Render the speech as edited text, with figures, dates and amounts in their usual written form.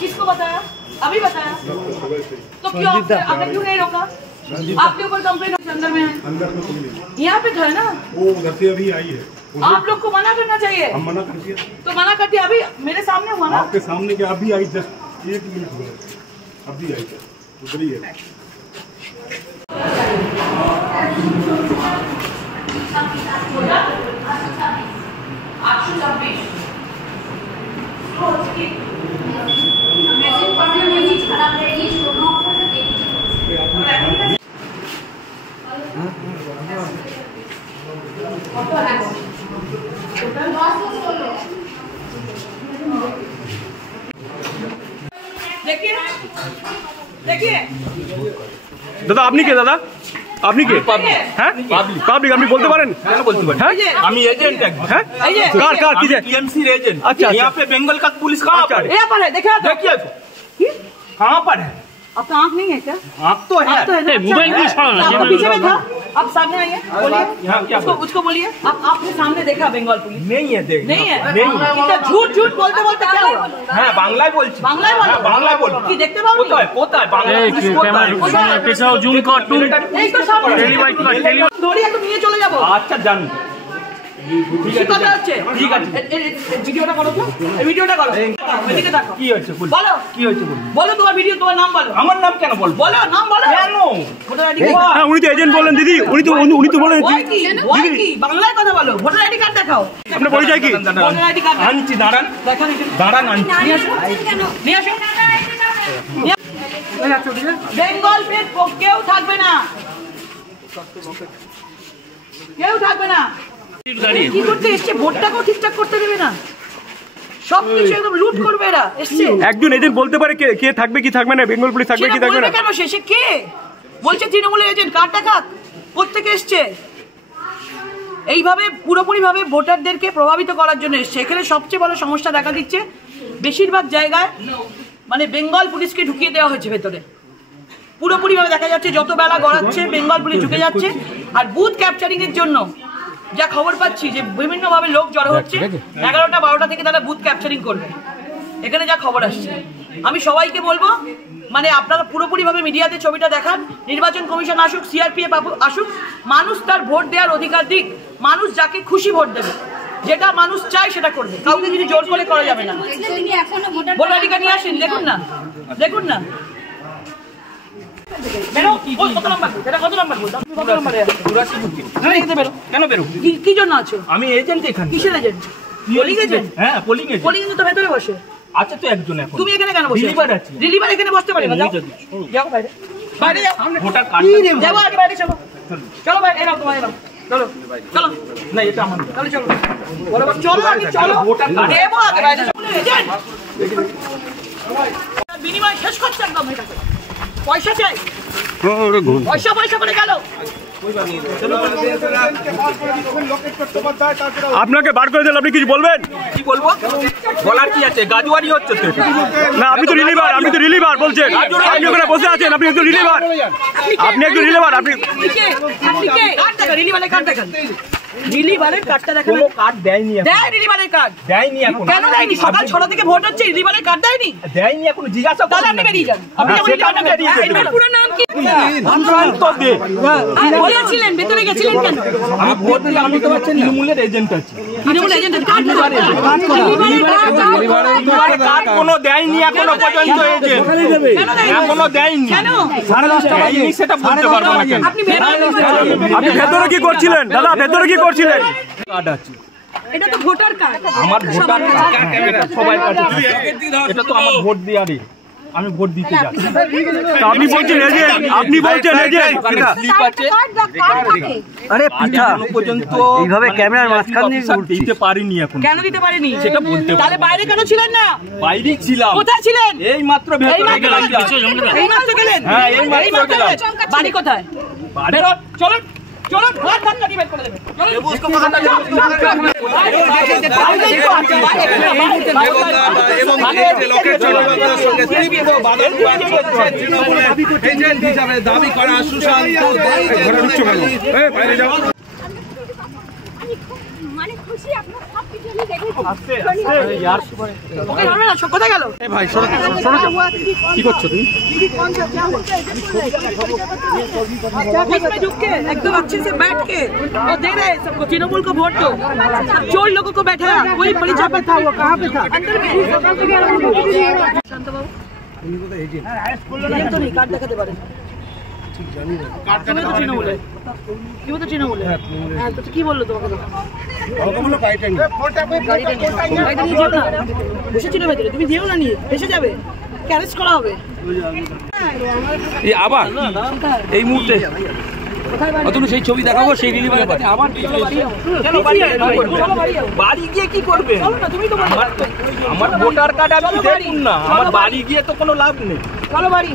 किसको बताया? अभी बताया तो क्यों आपने क्यों नहीं रोका? आपके ऊपर कंप्लेंट अंदर में है, यहाँ पे है ना, वो उधर से अभी आई है। आप लोग को मना करना चाहिए। हम मना कर दिया तो मना कर दिया। अभी मेरे सामने हुआ ना, आपके सामने क्या? अभी आई, जस्ट 1 मिनट हुआ, अभी आई, उधर ही है। देखिए देखिए দাদা আপনি কে? দাদা আপনি কে? হ্যাঁ পাবলিক আপনি বলতে পারেন? কেন বলতে পারেন? আমি এজেন্ট একজন। হ্যাঁ কার কার কি? TMC agent. अच्छा यहाँ पे बंगाल का पुलिस कहाँ पर है? यहाँ पर है, देखिए देखिए कहाँ पर है? आपका आँख नहीं है क्या? आँख तो है। मोबाइल भी आपको पीछे में था, आप सामने आइए, बोलिए यहाँ क्या उसको बोलिए। आपने सामने देखा बंगाल पुलिस? नहीं है, देख नहीं है, इतना झूठ झूठ बोलते बोलते क्या हुआ? হ্যাঁ বাংলায় বলছি। বাংলায় বলো, বাংলায় বলো। কি দেখতে পাও? কোথায় কোথায় বাংলা পুলিশ কোথায়? পেছাও জুম কর টু এই তো সামনে টেলিভাইড কর টেলিভাইড ধরে একটু নিয়ে চলে যাবো। আচ্ছা জান ঠিক আছে ঠিক আছে, ভিডিওটা করো তো, এই ভিডিওটা করো, এদিকে দেখো কি হয়েছে বলো, কি হয়েছে বলো তোমার ভিডিও, তোমার নাম বলো। আমার নাম কেন বলবো? বলো নাম বলো। কেন? ভোটার আইডি হ্যাঁ উনি তো এজেন্ট বলেন দিদি, উনি তো বলেন ওই কি বাংলায় কথা বলো। ভোটার আইডি কার্ড দেখাও। আপনার পরিচয় কি? ভোটার আইডি কার্ড আনছি, দাঁড়ান দেখান, দাঁড়ান আনছি। নিয়ে আসো নিয়ে আসো। বেঙ্গল পেট কেউ থাকবে না, কেউ থাকবে না। কি করতে এসছে? ভোটটাকেও ঠিকঠাক করতে দেবে না, সবকিছু একদম লুট করবে এরা। এসছে একজন এজেন্ট বলতে পারে কে থাকবে কি থাকবে না, বেঙ্গল পুলিশ থাকবে কি থাকবে না? কেন সে কে বলছে তৃণমূলের এজেন্ট? কার টাকা কোত্থেকে এসছে? এইভাবে পুরোপুরি ভাবে ভোটারদেরকে প্রভাবিত করার জন্য এসছে। এখানে সবচেয়ে বড় সমস্যা দেখা দিচ্ছে, বেশিরভাগ জায়গায় মানে বেঙ্গল পুলিশকে ঢুকিয়ে দেওয়া হয়েছে ভেতরে। পুরোপুরি ভাবে দেখা যাচ্ছে যত বেলা গড়াচ্ছে বেঙ্গল পুলিশ ঢুকে যাচ্ছে। আর বুথ ক্যাপচারিং এর জন্য যা খবর পাচ্ছি যে বিভিন্ন ভাবে লোক জড়ো হচ্ছে, 11টা 12টা থেকে তারা বুথ ক্যাপচারিং করবে, এখানে যা খবর আসছে। আমি সবাইকে বলবো মানে আপনারা পুরোপুরি ভাবে মিডিয়াতে ছবিটা দেখান, নির্বাচন কমিশন আসুক, সিআরপিএফ আসুক, মানুষ তার ভোট দেওয়ার অধিকার দিক। মানুষ যাকে খুশি ভোট দেবে, যেটা মানুষ চায় সেটা করবে, কাউকে যদি জোর করে করা যাবে না। ভোটার আইডি কার্ড নিয়ে আসেন, দেখুন না দেখুন না। কি জন্য আছো? আমি এজেন্ট এখানে। কিসের এজেন্ট? Polling agent? হ্যাঁ পোলিং এজেন্ট। পোলিং এজেন্ট তো ভেতরে বসে। আচ্ছা তো একজন এখন। তুমি এখানে কেন বসে? রিলিভার আছে। রিলিভার এখানে বসতে পারে না, যাও যাও বাইরে, বাইরে যাও। ভোটার কার্ড যাও আগে বাইরে, চলো চলো বাইরে, এরাও তোমার এরাও চলো চলো। না এটা আমার তাহলে চলো চলো আগে চলো, ভোটার কার্ড দেবো আগে বাইরে। এজেন্ট বিনিময় শেষ করছে একদম, এটাকে পয়সা চাই, পয়সা পয়সা করে গেল। আপনাকে বার করে দিলে আপনি কিছু বলবেন? কি বলবো? বলার কি আছে? গাজুয়ারি হচ্ছে তো। না আপনি তো রিলিভার বলছেন, আপনি ওখানে বসে আছেন, আপনি একটু রিলিভার, আপনি একটু রিলিভার, আপনি রিলিভারের কার্ড দেখান, রিলিভারের কার্ডটা দেখান। কোনো কার্ড দেয়নি এখন। দেয় রিলিভারের কার্ড? দেয়নি এখন। কেন দেয়নি? সকাল 6টা থেকে ভোট হচ্ছে, রিলিভারের কার্ড দেয়নি? দেয়নি এখন, জিজ্ঞাসা করুন। তাহলে আপনি বেরিয়ে যান। আপনি আপনার পুরো নাম কি? বলেছিলেন ভেতরে গেছিলেন কেন? আমি ভোট দিলাম, আমি তো তৃণমূলের এজেন্ট আছি। তৃণমূল এজেন্টের কার্ড কার্ড কোনো দেয়নি এখনো পর্যন্ত এজেন্ট, এখনো দেয়নি। কেন? দেয়নি সেটা বলতে পারবো না কেন। আপনি ভেতরে কি করছিলেন দাদা? ভেতরে কি করছিলেন? কার্ড আছে, এটা তো ভোটার কার্ড। আমার ভোটার কার্ড, এটা সবাই কাছে। এটা তো আমার ভোট দেওয়ারই, আমি ভোট দিতে যাই। আপনি বলছেন এজেন্ট, আপনি বলছেন এজেন্ট। স্লিপ আছে। আরে পিঠা পর্যন্ত এইভাবে ক্যামেরার মাঝখানে দিতে পারিনি এখন। কেন দিতে পারেনি সেটা বলতে পারবো। তাহলে বাইরে কেন ছিলেন না? বাইরে ছিলাম। কোথায় ছিলেন? এই মাত্র ভেতরে গেলাম। এই মাত্র গেলেন? হ্যাঁ এই মাত্র গেলাম। বাড়ি কোথায়? বেরো চলুন চলুন, ঘর ধাক্কা দিয়ে বের করে দেবে। দাবি করা সুশান্ত মানে খুশি আপনার সব কিছু ওকে ধরবে না, সব কোথায় গেল? ভাই কি করছো তুমি? इसमें झुक के एकदम अच्छे से बैठ के वो दे रहे हैं सबको, तृणमूल को वोट दो। जो लोगों को बैठा कोई परिचय पे था, वो कहाँ पे था? अंदर में शांत बाबू तो नहीं कार्ड दिखाते पारे তুমি তো তৃণমূলে, তুমি তো তৃণমূলে, হ্যাঁ তো কি বললো তোমাকে? গাড়িটা নিয়ে যেও না, বসেছিল ভেতরে, তুমি যেও না, নিয়ে ভেসে যাবে, অ্যারেস্ট করা হবে। এই আবার এই মুহূর্তে তুমি সেই ছবি দেখাবো, সেই রিলিভার আবার বাড়ি গিয়ে কি করবে? আমার ভোটার কার্ড আমি দেখুন না, আমার বাড়ি গিয়ে তো কোনো লাভ নেই। চলো বাড়ি।